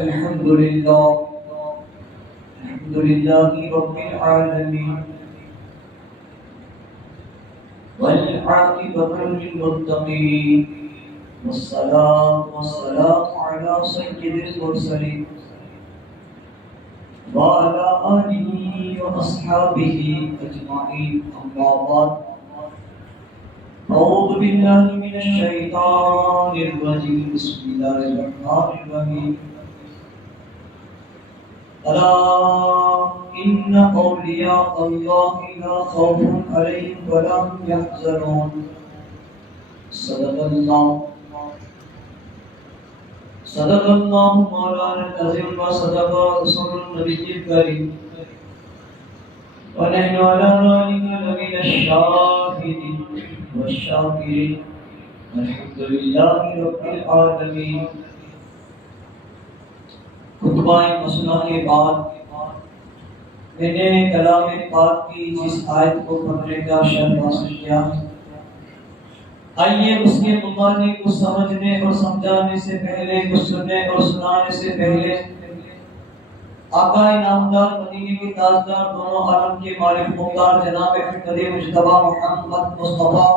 الحمد لله الحمد لله رب العالمين والعاقبة للمتقين والصلاة والسلام على سيد المرسلين وعلى آله وأصحابه أجمعين أما بعد أعوذ بالله من الشيطان الرجيم بسم الله الرحمن الرحيم ألا إن أولياء الله لا خوف عليهم ولا هم يحزنون صدق الله مولانا العظيم وصدق رسول النبي الكريم ونحن على ذلك لمن الشاهدين والشاكرين الحمد لله رب العالمين. خطبہ مسنہ کے بعد میں نے کلام پاک کی جس آیت کو پڑھنے کا شرف حاصل کیا، آئیے اس کے معنی کو سمجھنے اور سمجھانے سے پہلے، کچھ سننے اور سنانے سے پہلے آقا انعامدار مدینے کے تاجدار دونوں عالم کے مالک مختار جناب احمد مجتبی محمد مصطفیٰ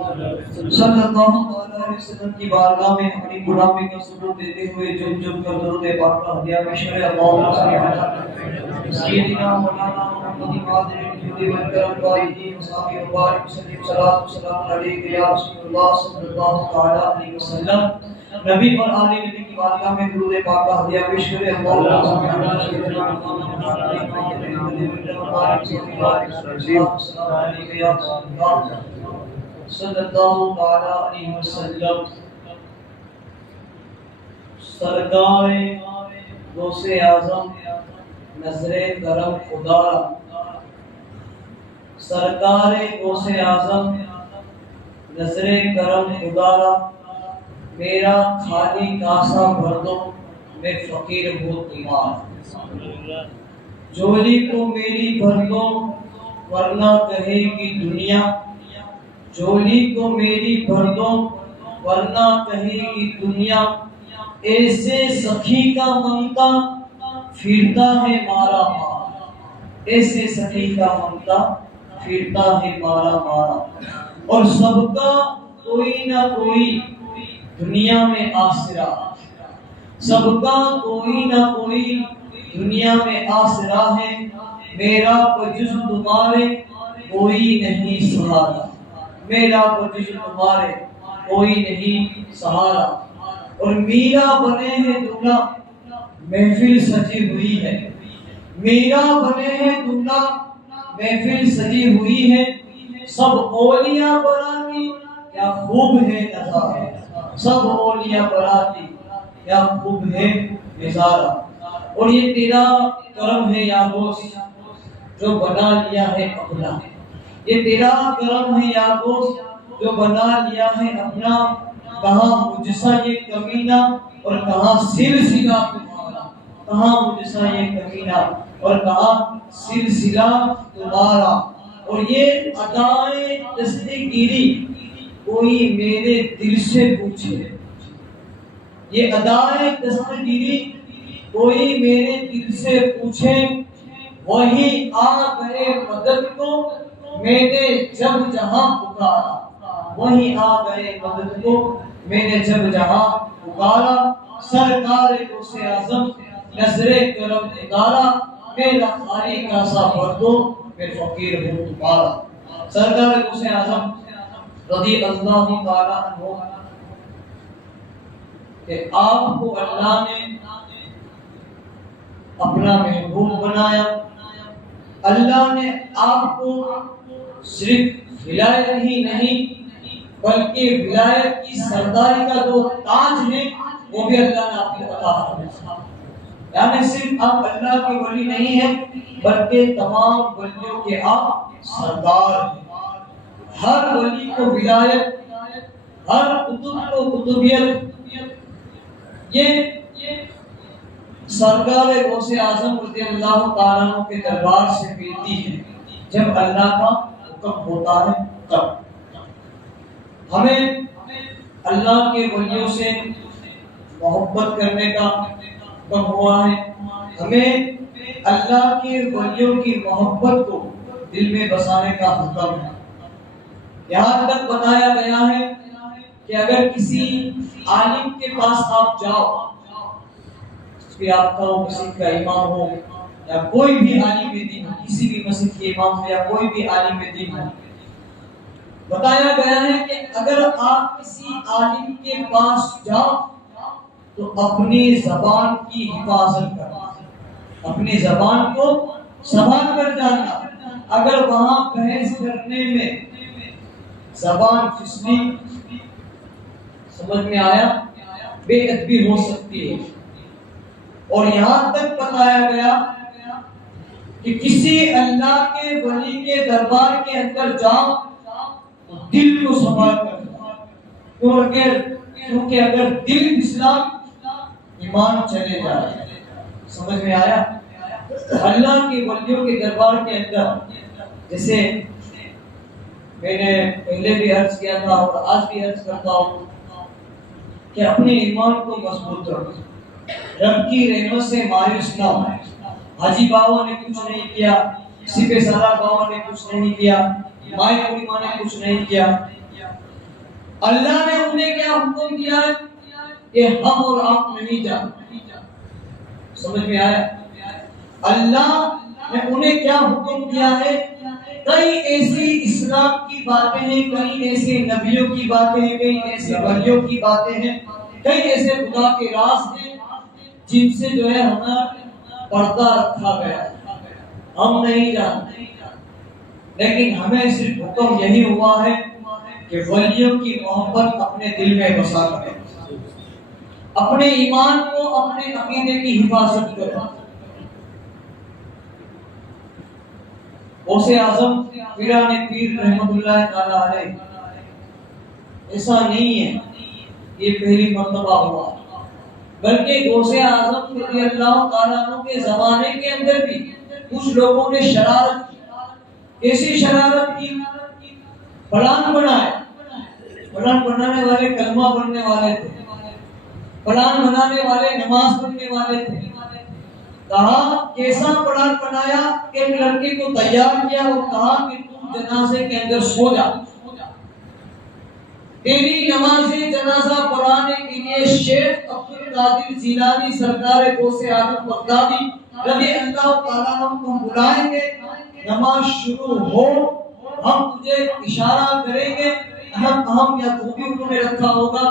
صلی اللہ علیہ وسلم کی بارگاہ میں اپنی غلامی کا ثبوت دیتے ہوئے جم جم کر درود پاک کا ہدیہ پیش کرے. اللہم صل علی سیدنا مولانا محمد قادر الجود والکرم قائدی مصابی مبارک وسلم صلاۃ والسلام علیک یا رسول اللہ صلی اللہ تعالی علیہ وسلم. نبی اور آل نبی کی بارگاہ میں درود پاک کا ہدیہ پیش کرے. اللہم صل علی سیدنا محمد صلی اللہ تعالی علیہ وسلم. سرکار غوث اعظم نظر کرم خدا، سرکار غوث اعظم نظر کرم خدا، میرا خالی کاسا بھر دو میں فقیر ہوں تمہار. جولی کو میری بھر دو ورنہ کہے گی دنیا، جولی کو میری بھر دو ورنہ کہے گی دنیا. ایسے سخی کا منگتا پھرتا ہے مارا مارا، ایسے سخی کا منگتا پھرتا ہے مارا مارا. اور سب کا کوئی نہ کوئی دنیا میں آسرا، سب کا کوئی نہ کوئی دنیا میں آسرا ہے. میرا بجز تمہارے کوئی نہیں سہارا، میرا بجز تمہارے کوئی نہیں سہارا. اور میرا بنے ہیں دلہا محفل سجی ہوئی ہے، میرا بنے ہیں دلہا محفل سجی ہوئی ہے. سب اولیاء براتی کیا خوب ہے نظارہ، سب اولیاء براتی کیا خوب ہے نظارہ. اور یہ تیرا کرم ہے یا غوث جو بنا لیا ہے اپنا، یہ تیرا کرم ہے یا غوث جو بنا لیا ہے اپنا. کہاں مجھ سا یہ کمینہ اور کہاں سلسلہ تمہارا، کہاں مجھ سا یہ کمینہ اور کہاں سلسلہ تمہارا. اور یہ ادائیں دستگیری کوئی میرے دل سے پوچھے، یہ ادائیں دستگیری کوئی میرے دل سے پوچھے. وہی آ گئے مدد کو میں نے جب جہاں پکارا، وہی آ گئے مدد کو میں نے جب جہاں پکارا. سرکار غوث اعظم نظر کرم نگارا، میرا خالی کاسا بھر دو میں فقیر ہوں تمہارا. سرکار غوث اعظم رضی اللہ تعالی عنہ کہ آپ کو اللہ نے اپنا محبوب بنایا. اللہ نے آپ کو صرف ولایت ہی نہیں بلکہ ولایت کی سرداری کا جو تاج ہے وہ بھی اللہ نے آپ کو عطا فرمایا. یعنی صرف آپ اللہ کے ولی نہیں ہیں بلکہ تمام ولیوں کے آپ سردار ہیں. ہر ولی کو ولایت، ہر قطب کو قطبیت. یہ سرکار غوث اعظم رضی اللہ تعالیٰ عنہ کے دربار سے ملتی ہے جب اللہ کا حکم ہوتا ہے. تب ہمیں اللہ کے ولیوں سے محبت کرنے کا، حکم ہوا ہے ہمیں اللہ کے ولیوں کی محبت کو دل میں بسانے کا حکم ہے۔ یہاں تک بتایا گیا ہے کہ اگر کسی عالم کے پاس آپ جاؤ، کہ آپ کا مسجد کا امام ہو یا کوئی بھی عالم دین ہو، کسی بھی مسجد کے امام ہو یا کوئی بھی عالم دین ہو، بتایا گیا ہے کہ اگر آپ کسی عالم کے پاس جاؤ تو اپنی زبان کی حفاظت کرنا، اپنی زبان کو سنبھال کر جانا۔ اگر وہاں بحث کرنے میں زبان پھسلی، سمجھ میں آیا، بے ادبی ہو سکتی ہے۔ اور یہاں تک بتایا گیا کہ کسی اللہ کے ولی کے دربار کے اندر جاؤ تو دل کو سنبھال کر جاؤ، کیونکہ اگر دل پھسلا ایمان چلے جائے۔ سمجھ میں آیا؟ اللہ کے ولیوں کے دربار کے اندر، جیسے میں نے پہلے بھی عرض کیا تھا اور آج بھی عرض کرتا ہوں کہ اپنے ایمان کو مضبوط رکھیں، رب کی رحمت سے مایوس نہ ہو۔ حاجی بابا نے کچھ نہیں کیا، سپہ سالار بابا نے کچھ نہیں کیا، مائی پوریما نے کچھ نہیں کیا، اللہ نے انہیں کیا حکم دیا ہے کہ ہم اور آپ نہیں جانتے۔ سمجھ میں آیا؟ اللہ نے انہیں کیا حکم دیا ہے؟ کئی ایسی اسلام کی باتیں ہیں، کئی ایسے نبیوں کی باتیں ہیں، کئی ایسے ولیوں کی باتیں ہیں، کئی ایسے خدا کے راز ہیں جن سے جو ہے ہمیں پردہ رکھا گیا، ہم نہیں جانتے۔ لیکن ہمیں صرف حکم یہی ہوا ہے کہ ولیوں کی محبت اپنے دل میں بسا کریں، اپنے ایمان کو، اپنے عقیدے کی حفاظت کریں۔ غوث اعظم پیران پیر رحمت اللہ تعالی علیہ، ایسا نہیں ہے یہ پہلی مرتبہ ہوا، بلکہ غوث اعظم رضی اللہ تعالیٰ عنہ کے زمانے کے اندر بھی کچھ لوگوں نے شرارت کی۔ ایسی شرارت کی، پلان بنائے، پلان بنانے والے کلمہ پڑھنے والے تھے، پلان بنانے والے نماز پڑھنے والے تھے۔ کہا کیسا پلان بنایا، ایک لڑکے کو تیار کیا اور کہا کہ تم جنازے کے اندر سو جا، تیری نماز جنازہ پڑھانے کے لیے شیخ عبد القادر جیلانی سرکار غوث اعظم بغدادی رضی اللہ تعالیٰ عنہ کو بلائیں گے، نماز شروع ہو، ہم تجھے اشارہ کریں گے، ہم یا تو بھی انہوں نے رکھا ہوگا،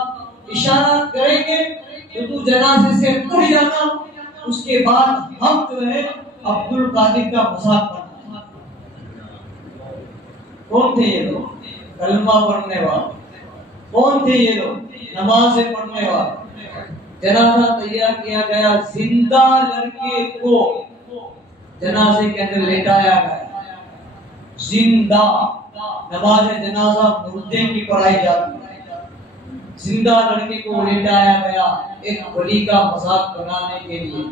اشارہ کریں گے کہ تو جنازے سے اٹھ جانا، اس کے بعد ہم جو ہے عبد القادر کا مذاق کرنا۔ کون تھے یہ لوگ؟ کلمہ پڑھنے والے۔ کون تھے یہ لوگ؟ نماز پڑھنے والے۔ جنازہ تیار کیا گیا، زندہ لڑکے کو جنازے کے اندر لیٹایا گیا، زندہ۔ نماز جنازہ مردے کی پڑھائی جاتی ہے، زندہ لڑکے کو لیٹایا گیا ایک ولی کا مذاق بنانے کے لیے۔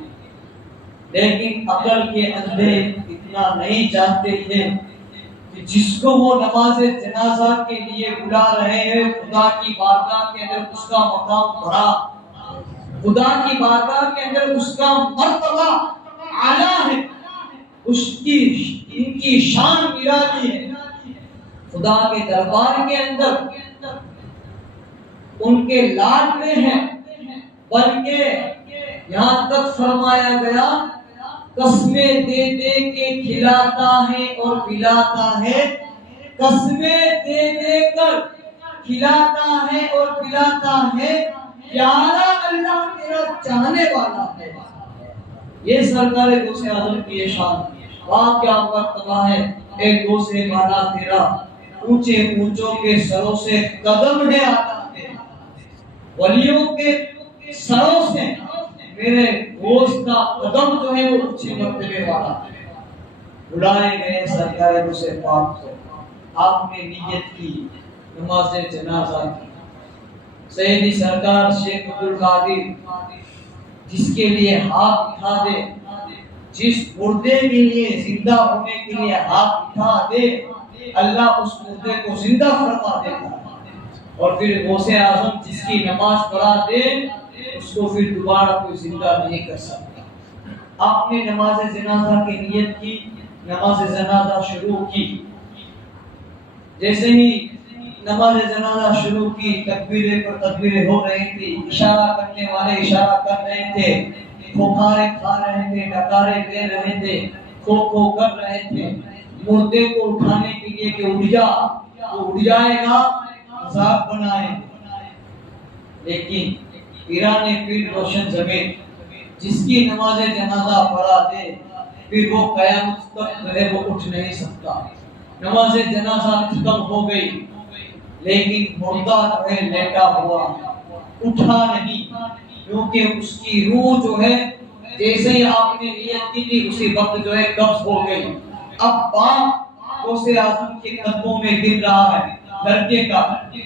لیکن عقل کے اندھے اتنا نہیں جانتے تھے کہ جس کو وہ نماز جنازہ کے لیے بلا رہے ہیں خدا کی بارگاہ کے اندر اس کا مقام بڑا، خدا کی بارگاہ کے اندر اس کا مرتبہ اعلیٰ ہے، اس کی ان کی شان نرالی ہے۔ خدا کے دربار کے اندر ان کے لاڈ میں ہیں، بلکہ یہاں تک فرمایا گیا قسمیں دے دے کے کھلاتا ہے اور پلاتا ہے، قسمیں دے دے کر کھلاتا ہے اور پلاتا ہے، پیارا اللہ تیرا چاہنے والا ہے۔ یہ سرکار غوث اعظم کی شان، واہ کیا مرتبہ ہے، اے غوث بالا تیرا، اونچے اونچوں کے سروں سے قدم ہے آتا ہے، ولیوں کے سروں سے میرے غوث کا قدم جو ہے وہ اونچے مرتبے والا ہے۔ بلائے گئے سرکار غوث پاک کو، آپ نے نیت کی نماز جنازہ کی۔ سیدی سرکار شیخ عبد القادر جس کے لیے ہاتھ اٹھا دے، جس مردے کے لیے زندہ ہونے کے لیے ہاتھ اٹھا دے، اللہ اس مردے کو زندہ فرما دیتا۔ اور پھر غوث اعظم جس کی نماز پڑھا دے، اس کو پھر دوبارہ کوئی زندہ نہیں کر سکتا۔ آپ نے نماز جنازہ کی نیت کی، نماز جنازہ شروع کی، جیسے ہی نماز جنازہ شروع کی تکبیریں پر تکبیریں ہو رہی تھی، اشارہ کرنے والے اشارہ کر رہے تھے، پھوکارے کھا رہے تھے، ڈکارے دے رہے تھے، کھو کھو کر رہے تھے مردے کو اٹھانے کے لیے کہ اٹھ جا، وہ اٹھ جائے گا، مذاق بنائے۔ لیکن پیران پیر روشن زمین جس کی نماز جنازہ پڑھا دے پھر وہ قیامت تک جو ہے وہ اٹھ نہیں سکتا۔ نماز جنازہ ختم ہو گئی لیکن مردہ جو ہے لیٹا ہوا اٹھا نہیں، کیونکہ اس کی روح جو ہے جیسے ہی آپ نے نیت کی تھی اسی وقت جو ہے قبض ہو گئی۔ اب باپ غوث اعظم کے قدموں میں گر رہا ہے، لڑکے کا،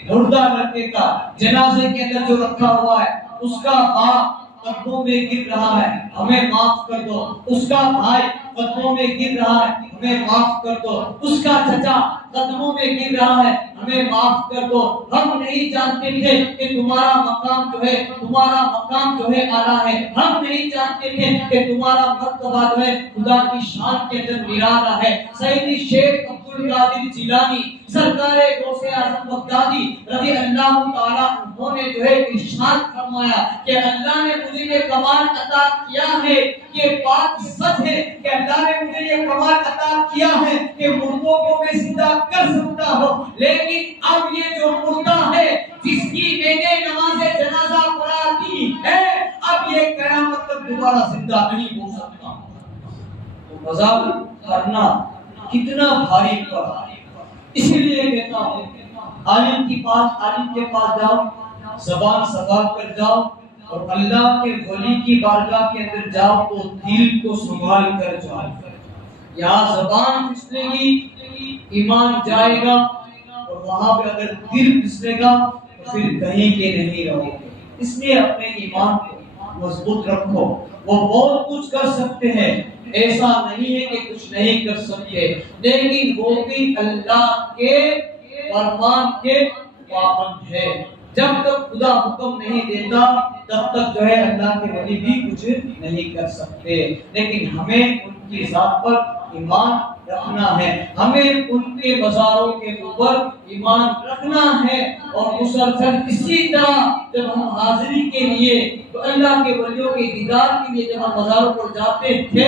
مردہ لڑکے کا جنازے کے اندر جو رکھا ہوا ہے اس کا باپ قدموں میں گر رہا ہے، ہمیں معاف کر دو۔ اس کا بھائی قدموں میں گر رہا ہے، ہمیں معاف کر دو۔ اس کا چچا قدموں میں گر رہا ہے، ہمیں معاف کر دو۔ ہم نہیں جانتے تھے کہ تمہارا مقام جو ہے اعلیٰ ہے، ہم نہیں جانتے تھے کہ تمہارا مرتبہ جو ہے خدا کی شان کے اندر نرالا ہے۔ سیدی شیخ عبدالقادر جیلانی سرکار غوث اعظم بغدادی رضی اللہ تعالیٰ عنہ نے جو ہے ارشاد فرمایا کہ اللہ نے مجھے یہ کمال عطا کیا ہے، یہ بات سچ ہے کہ اللہ نے مجھے یہ کمال عطا کیا ہے کہ مردوں کو میں زندہ کر سکتا ہوں، لیکن اب یہ جو مردہ ہے جس کی میں نے نماز جنازہ پڑھا دی ہے اب یہ قیامت تک دوبارہ زندہ نہیں ہو سکتا۔ تو مذاق کرنا کتنا بھاری پڑا، اس لیے کہتا ہوں عالم کے پاس جاؤ، زبان سنبھال کر جاؤ، اور اللہ کے ولی کی بارگاہ کے اندر جاؤ تو دل کو سنبھال کر جاؤ۔ یہاں زبان پھسلے گی ایمان جائے گا، اور وہاں پہ اگر دل پھسلے گا تو پھر کہیں کے نہیں رہو گے۔ اس لیے اپنے ایمان کو مضبوط رکھو۔ وہ بہت کچھ کر سکتے ہیں، ایسا نہیں ہے کہ کچھ نہیں کر سکتے، لیکن وہ بھی اللہ کے فرمان کے پابند ہے۔ جب تک خدا حکم نہیں دیتا تب تک جو ہے اللہ کے ولی بھی کچھ نہیں کر سکتے، لیکن ہمیں ان کی ذات پر ایمان رکھنا ہے، ہمیں ان کے مزاروں کے اوپر ایمان رکھنا ہے، اور مسلسل اسی طرح جب ہم حاضری کے لیے تو اللہ کے ولیوں کے دیدار کے لیے جب ہم مزاروں پر جاتے تھے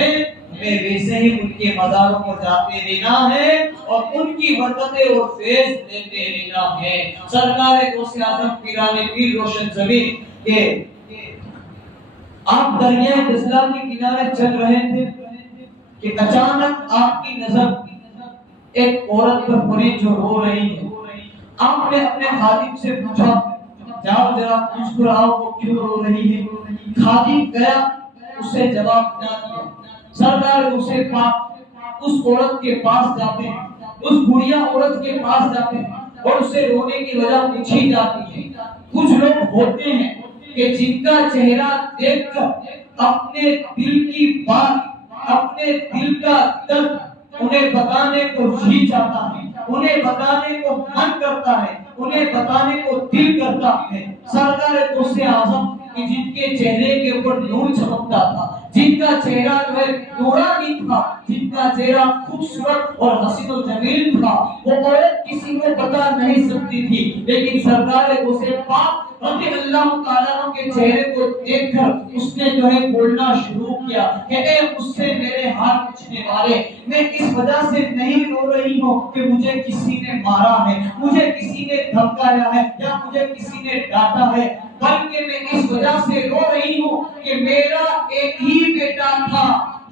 ہمیں ویسے ہی ان کے مزاروں پر جاتے رہنا ہے اور ان کی برکتیں اور فیض لیتے رہنا ہے۔ سرکار غوث اعظم پیران پیر روشن زمین کے آپ دریائے دجلہ کے کنارے چل رہے تھے کہ اچانک آپ کی نظر ایک عورت پر پڑی جو رو رہی ہے۔ آپ نے اپنے خادم سے پوچھا جاؤ ذرا پوچھ کر آؤ وہ کیوں رو رہی ہے۔ خادم گیا، اسے جواب نہ دیا۔ سرکار اسے پاک اس عورت کے پاس جاتے ہیں، اس بڑھیا عورت کے پاس جاتے ہیں اور اسے رونے کی وجہ پوچھی جاتی ہے۔ کچھ لوگ ہوتے ہیں کہ جن کا چہرہ دیکھ کر اپنے دل کی بات، اپنے دل کا درد انہیں بتانے کو جی چاہتا ہے، انہیں بتانے کو من کرتا ہے، انہیں بتانے کو دل کرتا ہے۔ سرکار غوث اعظم کہ جن کے چہرے کے اوپر نور چمکتا تھا، جن کا چہرہ جو ہے نورانی تھا، جن کا چہرہ خوبصورت اور حسین و جمیل تھا، وہ عورت کسی کو بتا نہیں سکتی تھی، لیکن سرکار غوث پاک رضی اللہ تعالیٰ کے چہرے کو دیکھ کر اس نے جو ہے بولنا شروع کیا کہ اے مجھ سے میرے ہاتھ پوچھنے والے، میں اس وجہ سے نہیں رو رہی ہوں کہ مجھے کسی نے مارا ہے، مجھے کسی نے دھمکایا ہے یا مجھے کسی نے ڈانٹا ہے، بلکہ میں اس وجہ سے رو رہی ہوں کہ میرا ایک ہی بیٹا تھا،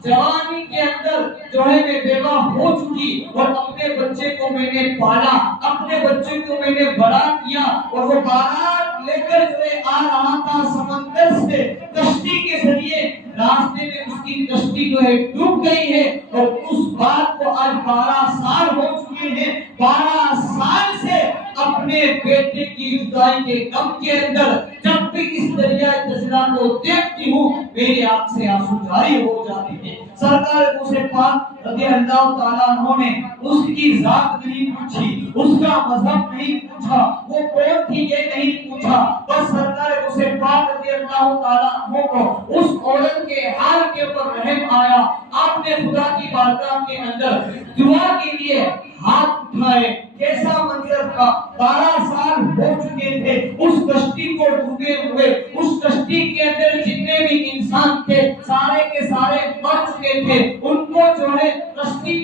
جوانی کے اندر جو ہے میں بیوہ ہو چکی اور اپنے بچے کو میں نے پالا، اپنے بچے کو میں نے بڑا کیا، اور وہ بارات لے کر جو ہے آ رہا تھا سمندر سے کشتی کے ذریعے، راستے میں اس کی کشتی جو ہے ڈوب گئی ہے، اور اس بات کو آج 12 سال ہو چکے ہیں، 12 سال سے اپنے بیٹے کی جدائی کے غم کے اندر جب بھی اس دریائے دجلہ کو دیکھتی ہوں میری آنکھ سے آنسو جاری ہو جاتے ہیں۔ سرکار غوث پاک رضی اللہ تعالیٰ عنہ نے اس کی ذات نہیں پوچھی، اس کا مذہب نہیں پوچھا، وہ کون تھی یہ نہیں پوچھا، بس سرکار غوث پاک رضی اللہ اللہ تعالیٰ عنہ کو اس عورت کے حال کے اوپر رحم آیا. آپ نے خدا کی بارگاہ کے اندر دعا کے لیے ہاتھ اٹھائے. کیسا منظر تھا. 12 سال ہو چکے تھے اس کشتی کو ڈوبے ہوئے. اس کشتی کے اندر جتنے بھی انسان تھے سارے کے سارے مر چکے تھے. ان کو جو ہے کشتی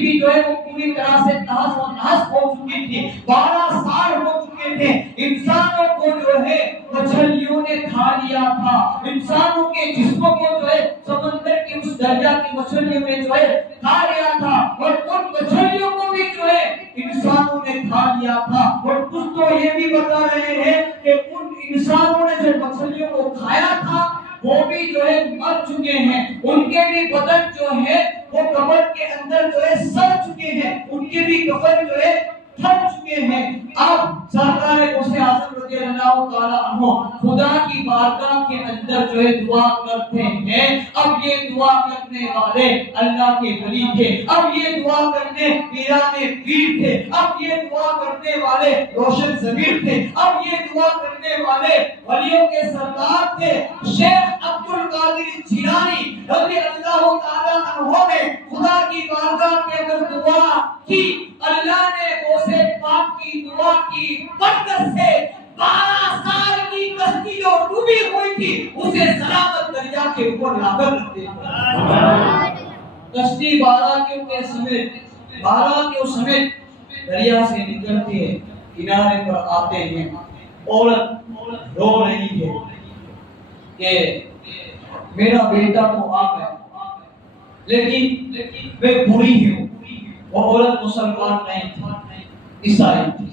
بھی جو ہے وہ پوری طرح سے تہس و نحس ہو چکی تھی. 12 سال ہو چکے تھے. انسانوں کو جو ہے مچھلیوں نے کھا لیا تھا. انسانوں کے جسموں کو جو ہے سمندر کی اس دریا کی مچھلیوں نے جو ہے کھا لیا تھا. اور ان مچھلیوں کو بھی جو ہے انسانوں نے کھا لیا تھا. اور کچھ تو یہ بھی بتا رہے ہیں کہ ان انسانوں نے جو مچھلیوں کو کھایا تھا وہ بھی جو ہے مر چکے ہیں. ان کے بھی بدن جو ہے وہ قبر کے اندر جو ہے سڑ چکے ہیں. ان کے بھی کفن جو ہے تھک چکے ہیں. اب سرکار غوث اعظم رضی اللہ تعالی عنہ خدا کی بارگاہ کے اندر جو ہے دعا کرتے ہیں. اب یہ دعا کرنے والے اللہ کے ولی تھے. اب یہ دعا کرنے پیران پیر تھے. اب یہ دعا کرنے والے روشن ضمیر تھے. اب یہ دعا کرنے والے ولیوں کے سردار تھے. شیخ عبد القادر جیلانی رضی اللہ تعالی عنہ نے خدا کی بارگاہ کے اندر دعا کی. اللہ نے غوث پاک کی دعا کی برکت سے 12 سال کی کشتی جو ڈوبی ہوئی تھی اسے سلامت دریا کے اوپر لا کر رکھ دیا. کشتی 12 کے سمیت دریا سے نکلتی ہے. کنارے پر آتے ہیں. عورت رو رہی ہے کہ میرا بیٹا تو آ گیا لیکن میں بری ہوں. وہ عورت مسلمان نہیں تھی, عیسائی تھی.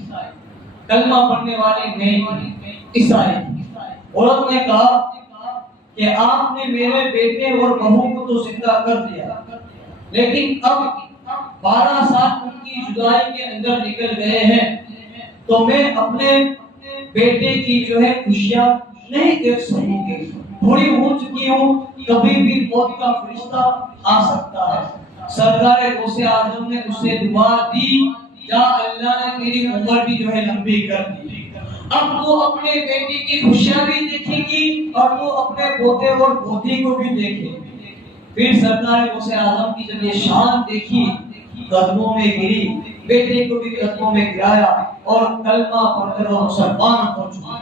کلمہ پڑھنے والی نہیں تھی, عیسائی تھی. عورت نے کہا کہ آپ نے میرے بیٹے اور بہو کو تو زندہ کر دیا لیکن اب 12 سال ان کی جدائی کے اندر نکل گئے ہیں تو میں اپنے بیٹے کی جو ہے خوشیاں نہیں دیکھ سکوں گی. بوڑھی ہو چکی ہوں, کبھی بھی موت کا فرشتہ آ سکتا ہے. سرکار غوث اعظم نے اسے دعا دی یا اللہ نے تیری عمر بھی جو ہے لمبی کر دی. اب تو اپنے بیٹی کی خوشیاں بھی دیکھے گی اور تو اپنے پوتے اور پوتی کو بھی دیکھے. پھر سرکار غوث اعظم کی جب یہ شان دیکھی قدموں میں گری, بیٹے کو بھی قدموں میں گرایا اور کلمہ پڑھ کر مسلمان ہو چکا.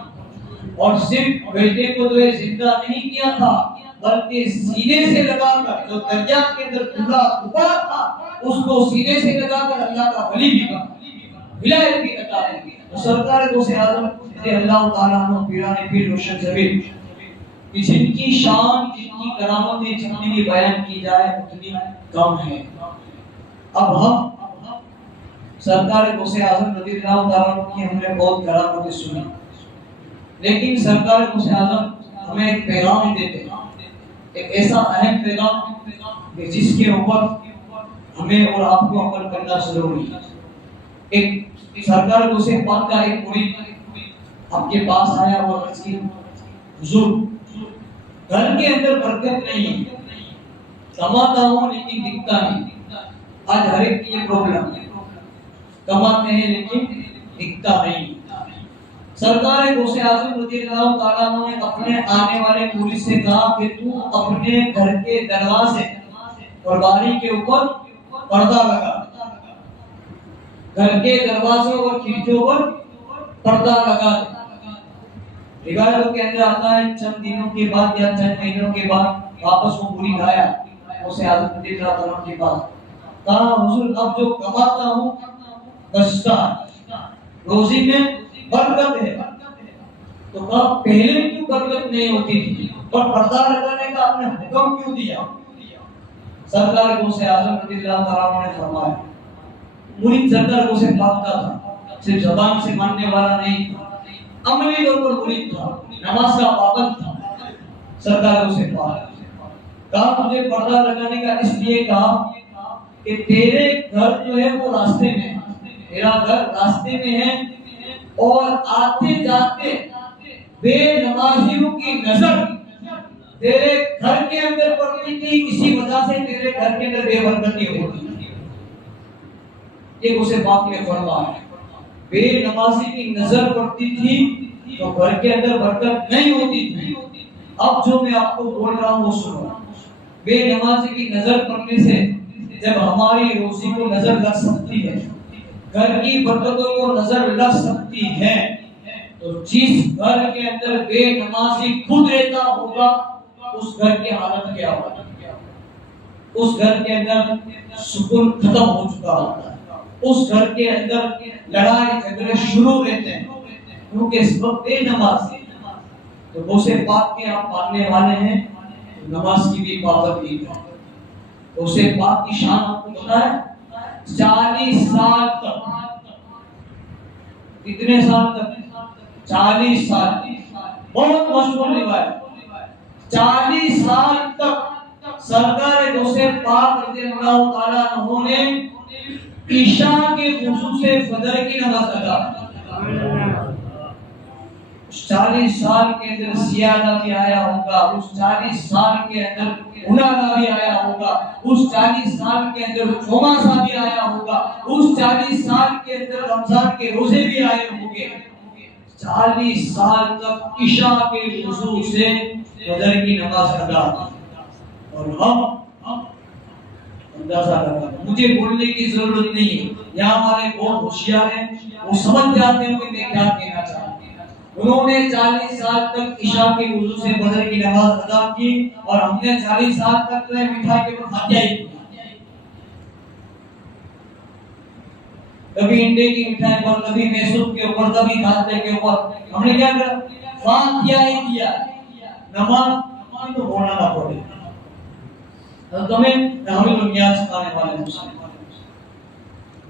اور صرف بیٹے کو جو ہے زندہ نہیں کیا تھا بلکہ سینے سے لگا کر جو دریا کے اندر ڈوبا تھا اس کو سینے سے لگا کر اللہ کا ولی بھی بنا, ولایت بھی عطا کی. سرکار غوث اعظم رضی اللہ تعالیٰ عنہ پیران پیر روشن ضمیر جن کی شان جن کی کرامتیں جتنی بھی بیان کی جائے اتنی کم ہے. اب ہم سرکار غوث اعظم رضی اللہ تعالیٰ عنہ کی ہم نے بہت کرامتیں سنی لیکن سرکار غوث اعظم ہمیں ایک پیغام دیتے ہیں, ایک ایسا اہم پیغام جس کے اوپر ہمیں اور آپ کو عمل کرنا ضروری ہے. ایک سرکار غوث پاک کا ایک مرید آپ کے پاس آیا اور عرض کی حضور گھر کے اندر برکت نہیں ہے, کماتا ہوں لیکن دکھتا نہیں. آج ہر ایک کی یہ پرابلم ہے, کماتے ہیں لیکن دکھتا نہیں. سرکار غوث اعظم رضی اللہ تعالیٰ عنہ نے اپنے آنے والے مرید سے کہا کہ تو اپنے گھر کے دروازے اور باری کے اوپر پردہ لگا. گھر کے دروازوں اور کھڑکیوں پر پردہ لگا دے. روایتوں کے اندر آتا ہے چند دنوں کے بعد یا چند مہینوں کے بعد واپس وہ مرید آیا غوث اعظم رضی اللہ تعالیٰ عنہ کے پاس. کہا حضور اب جو کماتا ہوں بچتا ہے, روزی میں برکت ہے. تو کہا پہلے کیوں برکت نہیں ہوتی تھی اور پردہ لگانے کا آپ نے حکم کیوں دیا؟ سرکار غوث اعظم رضی اللہ تعالیٰ عنہ نے فرمایا مرید سرکار غوث پاک کا تھا, صرف زبان سے ماننے والا نہیں تھا, عملی طور پر مرید تھا, نماز کا پابند تھا. سرکار غوث پاک کہا مجھے پردہ لگانے کا اس لیے کہا کہ تیرے گھر جو ہے وہ راستے میں ہے, تیرا گھر راستے میں ہے اور آتے جاتے بے نمازیوں کی نظر تیرے گھر کے اندر پڑتی تھی, اسی وجہ سے تیرے گھر کے اندر بے برکتی ہوتی. یہ غوث پاک نے فرمایا بے نمازی کی نظر پڑتی تھی تو گھر کے اندر برکت نہیں ہوتی تھی. اب جو میں آپ کو بول رہا ہوں وہ سنو. بے نمازی کی نظر پڑنے سے جب ہماری روزی کو نظر لگ سکتی ہے, گھر کی برکتوں کو نظر لگ سکتی ہے, تو جس گھر کے اندر بے نمازی خود رہتا ہوگا اس گھر کی حالت کیا ہوگا؟ اس گھر کے اندر سکون ختم ہو چکا ہوتا ہے. اس گھر کے اندر لڑائی جھگڑے شروع رہتے ہیں, کیونکہ اس وقت بے نمازی. تو غوثِ پاک کے آپ ماننے والے ہیں, نماز کی بھی پابندی ہے. غوثِ پاک کی شان آپ کو پتہ ہے 40 سال تک. کتنے سال تک؟ 40 سال. بہت مشہور روایت. 40 سال تک سرکار غوثِ پاک رضی اللہ تعالیٰ عنہ نے عشاء کے وضو سے فجر کی نماز ادا. 40 سال کے اندر سیادہ بھی آیا ہوگا, اس 40 سال کے اندر انانا بھی آیا ہوگا, اس 40 سال کے اندر چوماسا بھی آیا ہوگا, اس 40 سال کے اندر رمضان کے روزے بھی آئے ہوں گے. 40 سال تک عشاء کے وضو سے فجر کی نماز ادا. اور ہم اندازہ لگا, مجھے بولنے کی ضرورت نہیں ہے, یہاں ہمارے بہت ہوشیار ہیں, وہ سمجھ جاتے ہیں کہ میں کیا کہنا چاہتا ہوں. انہوں نے 40 سال تک عشاء کے وضو سے فجر کی نماز ادا کی, اور ہم نے 40 سال تک تو مٹھائی کے اوپر فاتحہ ہی کی. کبھی انڈے کی مٹھائی پر, کبھی میسور کے اوپر, کبھی کھاتے کے اوپر ہم نے کیا کیا؟ فاتحہ ہی کیا. نماز تو ہونا نہ پڑے. ہمیں دنیا سکھانے والے مسلمان.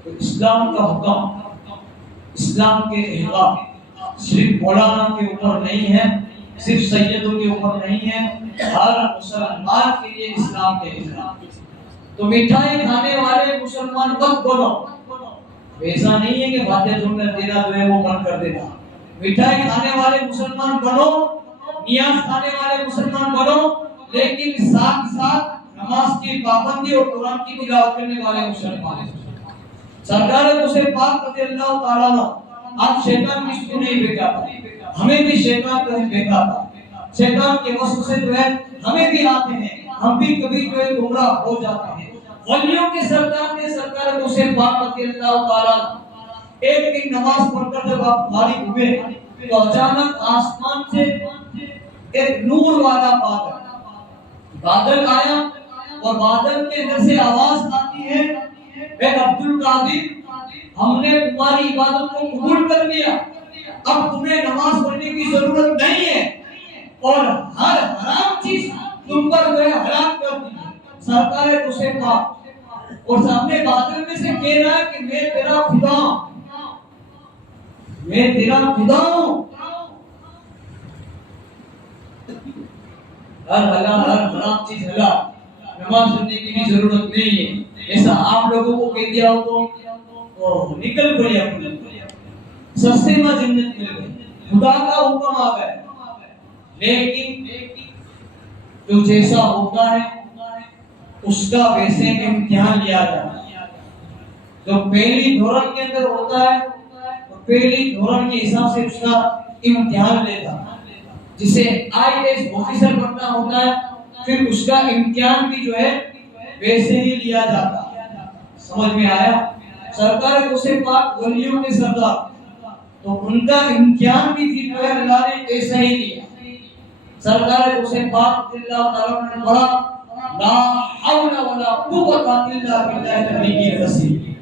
تو اسلام کا حکم, اسلام کے احکام صرف مولانا کے اوپر نہیں ہے, صرف سیدوں کے اوپر نہیں ہے, ہر مسلمان کے لیے اسلام کے احکام. تو مٹھائی کھانے والے مسلمان مت بنو. ایسا نہیں ہے کہ فاتحہ سن کر دینا جو ہے وہ بند کر دینا. مٹھائی کھانے والے مسلمان بنو, نیاز کھانے والے مسلمان بنو, لیکن ساتھ ساتھ نماز کی پابندی اور قرآن کی تلاوت کرنے والے مسلمان. سرکار غوثِ پاک رضی اللہ تعالیٰ عنہ, آج شیطان کس کو نہیں بیٹھا تھا, ہمیں بھی شیطان کو بیٹھا تھا. شیطان کے وسوسے جو ہے ہمیں بھی آتے ہیں, ہم بھی کبھی جو ہے گمراہ ہو جاتے ہیں. ولیوں کے سردار نے سرکار غوثِ پاک رضی اللہ تعالیٰ ایک دن نماز پڑھ کر جب آپ فارغ ہوئے تو اچانک آسمان سے ایک نور والا بادل آیا, اور بادل کے اندر سے آواز آتی ہے, اے عبد القادر, ہم نے تمہاری عبادت کو قبول کر لیا, اب تمہیں نماز پڑھنے کی ضرورت نہیں ہے, اور ہر حرام چیز تم پر جو ہے حرام کر دی. سرکار غوثِ پاک اور سامنے بادل میں سے کہہ رہا ہے کہ میں تیرا خدا ہوں, میں تیرا خدا ہوں. ہر حرام چیز حلال, نماز پڑھنے کی بھی ضرورت نہیں ہے. ایسا آپ لوگوں کو کہہ دیا ہو تو نکل پڑے اپنے سستے میں جنت مل گئی, خدا کا حکم آ گیا. لیکن جو جیسا ہوتا ہے اس کا ویسے امتحان لیا جاتا ہے. جو پہلی دورن کے اندر ہوتا ہے تو پہلی دورن کے حساب سے اس کا امتحان لیتا ہے. جسے IAS آفیسر بننا ہوتا ہے, پھر اس کا امتحان بھی جو ہے ویسے ہی لیا جاتا ہے. سمجھ میں آیا؟ سرکار غوثِ پاک ولیوں کے سردار, تو ان کا امتحان بھی جو ہے اللہ نے ایسا ہی لیا. سرکار غوثِ پاک اللہ تعالیٰ نے پڑھا لا حول ولا قوت الا باللہ العلی العظیم,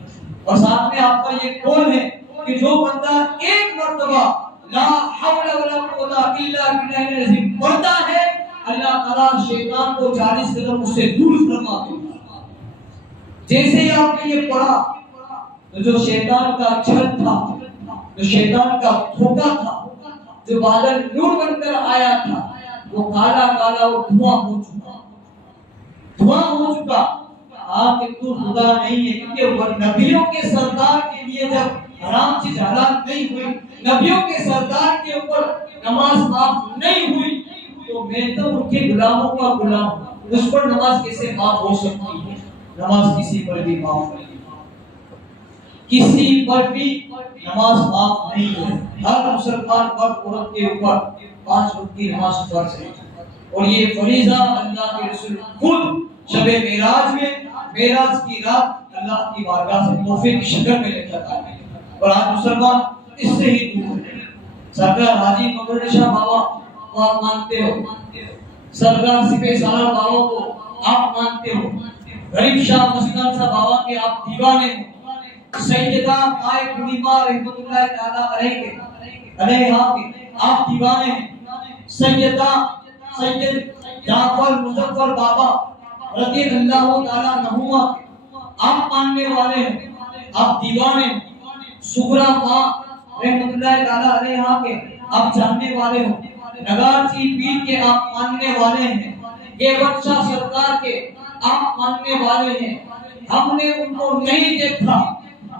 اور ساتھ میں آپ کا یہ قول ہے کہ جو بندہ ایک مرتبہ لا حول ولا قوت الا باللہ العظیم پڑھتا ہے, اللہ تعالیٰ شیطان کو 40 قدم اس سے دور فرما دیتا. جیسے ہی آپ نے یہ پڑھا تو جو شیطان کا چھل تھا, جو شیطان کا دھوکہ تھا, جو بادل نور بن کر آیا تھا, وہ کالا کالا اور دھواں ہو چکا. آپ تو خدا نہیں ہے, کیونکہ نبیوں کے سردار کے لیے جب حرام چیز حلال نہیں ہوئی, نبیوں کے سردار کے اوپر نماز معاف نہیں ہوئی, تو میں تو ان کے غلاموں کا غلام ہوں, اس پر نماز کیسے معاف ہو سکتی ہے؟ نماز کسی پر بھی معاف نہیں. کسی پر بھی نماز معاف نہیں ہے. ہر مسلمان مرد عورت کے اوپر 5 وقت کی نماز فرض ہے اور یہ فریضہ اللہ کے رسول خود شب معراج میں معراج کی رات اللہ کی بارگاہ سے تحفے کی شکل میں لے کر آئے اور آج مسلمان اس سے ہی دور ہے. سرکار حاجی مقرر شاہ بابا کو آپ مانتے ہو, سرکار سپہ سالار بابا کو آپ مانتے ہو, غریب شاہ مسکان صاحب بابا کے آپ دیوانے ہو, سیدہ مائے خلیفہ رحمت اللہ تعالی علیہ کے آپ دیوانے ہیں, سید جعفر مظفر بابا رضی اللہ تعالی عنہما آپ ماننے والے ہیں, آپ دیوانے ہیں, سغرا ماں رحمت اللہ تعالی علیہ کے آپ جاننے والے ہو, نگارچی پیر کے آپ ماننے والے ہیں, یہ بادشاہ سرکار کے آپ ماننے والے ہیں. ہم نے ان کو نہیں دیکھا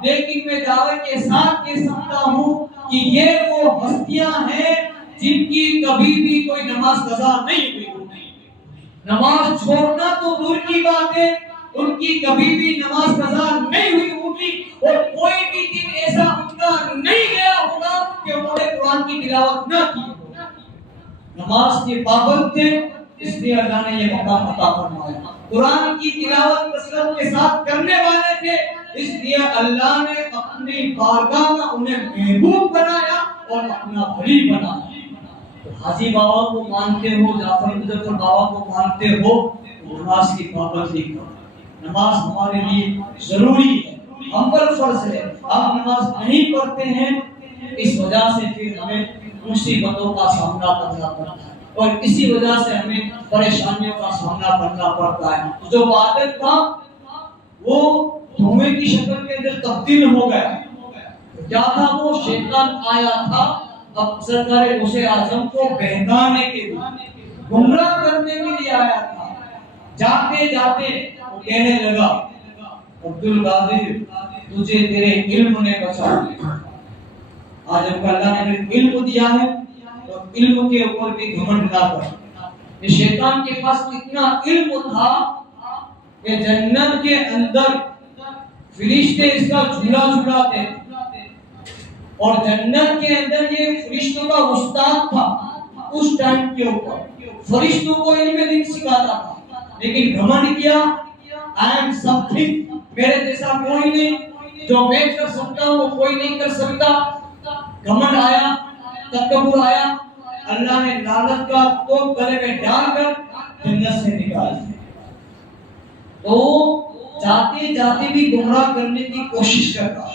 لیکن میں دعوے کے ساتھ کہہ سکتا ہوں کہ یہ وہ ہستیاں ہیں جن کی کبھی بھی کوئی نماز قضا نہیں ہوئی. نماز چھوڑنا تو دور کی بات ہے, ان کی کبھی بھی نماز قضا نہیں ہوئی ہوگی اور کوئی بھی دن ایسا ان کا نہیں گیا ہوگا کہ انہوں نے قرآن کی تلاوت نہ کی. نماز کے پابند تھے اس لیے اللہ نے یہ مقام عطا فرمایا. قرآن کی تلاوت کثرت کے ساتھ کرنے والے تھے اس لیے اللہ نے اپنی بارگاہ میں انہیں محبوب بنایا اور اپنا ولی بنایا. حاجی بابا کو مانتے ہو, جعفر مظفر بابا کو مانتے ہو, نماز کی پابندی کرو. نماز ہمارے لیے ضروری ہے, ہم پر فرض ہے. آپ نماز نہیں پڑھتے ہیں اس وجہ سے پھر ہمیں مصیبتوں کا سامنا کرنا پڑتا ہے اور اسی وجہ سے ہمیں پریشانیوں کا سامنا کرنا پڑتا ہے. جو بادل تھا وہ دھوئیں کی شکل کے اندر تبدیل ہو گیا. کیا تھا وہ؟ شیطان آیا تھا اب سرکار غوث اعظم کو بہکانے کے لیے, گمراہ کرنے کے لیے آیا تھا. جاتے جاتے وہ کہنے لگا عبد القادر تجھے تیرے علم نے بچا لیا. آج جب اللہ نے علم دیا ہے تو علم کے اوپر بھی گھمنڈ نہ کر. یہ شیطان کے پاس اتنا علم تھا کہ جنت کے اندر فرشتے اس کا جھولا جھولاتے اور جنت کے اندر یہ فرشتوں کا استاد تھا. اس ٹائم کے اوپر فرشتوں کو علم دین سکھاتا تھا لیکن گھمنڈ کیا, I am something, میرے جیسا کوئی نہیں, جو میں کر سکتا ہوں وہ کوئی نہیں کر سکتا. گھمنڈ آیا, تکبر آیا, اللہ نے لعنت کا توپ گلے میں ڈال کر جنت سے نکال دیا. تو جاتے جاتے بھی گمراہ کرنے کی کوشش کرتا.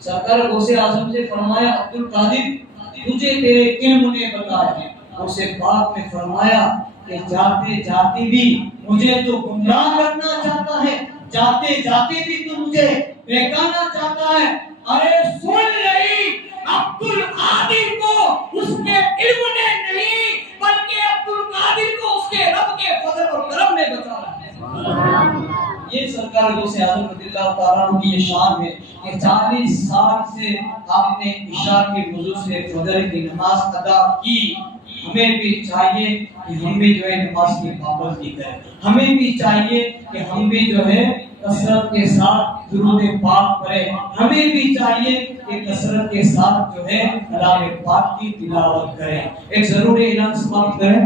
سرکار غوث اعظم سے فرمایا عبد القادر تجھے تیرے علم نے بتایا. غوث پاک نے فرمایا کہ جاتے جاتے بھی مجھے تو گمراہ کرنا چاہتا ہے, جاتے جاتے بھی تو مجھے بہکانا چاہتا ہے. ارے سن لئی, عبد القادر کو اس کے علم نے نہیں بلکہ عبد القادر کو اس کے رب کے فضل اور کرم نے بچایا. یہ سرکار غوث اعظم رضی اللہ تعالیٰ عنہ کی یہ شان ہے کہ 40 سال سے آپ نے عشاء کے وضو سے فجر کی نماز ادا کی. ہمیں بھی چاہیے کہ ہم بھی جو ہے نماز کی پابندی کریں. ہمیں بھی چاہیے کہ ہم بھی جو ہے کثرت کے ساتھ درود پاک پڑھیں. ہمیں بھی چاہیے کہ کثرت کے ساتھ جو ہے کلام پاک کی تلاوت کریں. ایک ضروری اعلان سماعت کریں.